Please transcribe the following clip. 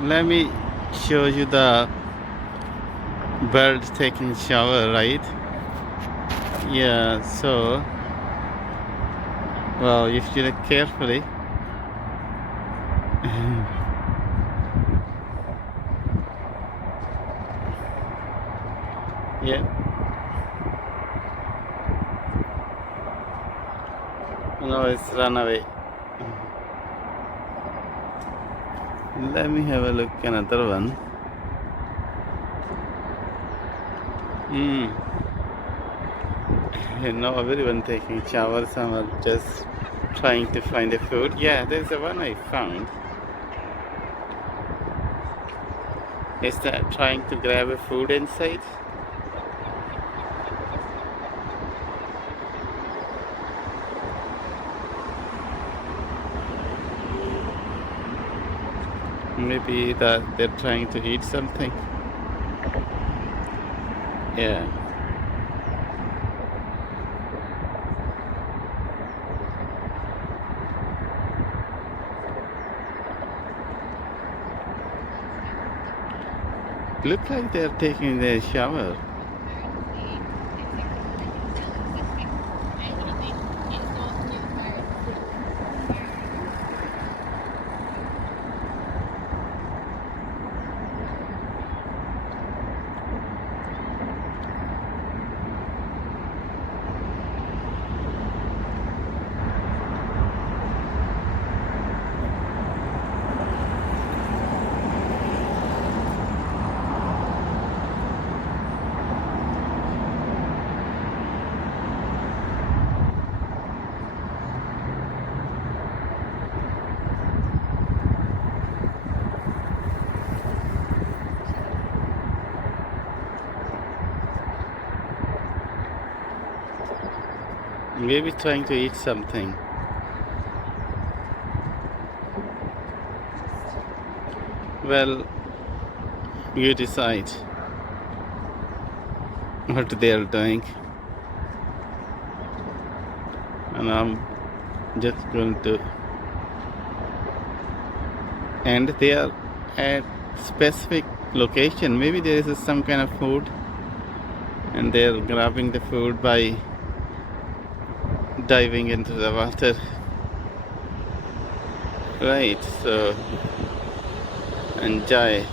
Let me show you the bird taking shower, right? Yeah, so, well, if you look carefully, yeah, no, it's run away. Let me have a look another one. Now everyone taking shower, some are just trying to find a food. Yeah, there's the one I found. Is that trying to grab a food inside? Maybe that they're trying to eat something. Yeah. Look like they're taking their shower. Maybe trying to eat something. Well, you decide what they're doing. And I'm just going to and they are at specific location. Maybe there is some kind of food and they're grabbing the food by diving into the water. Right, so enjoy.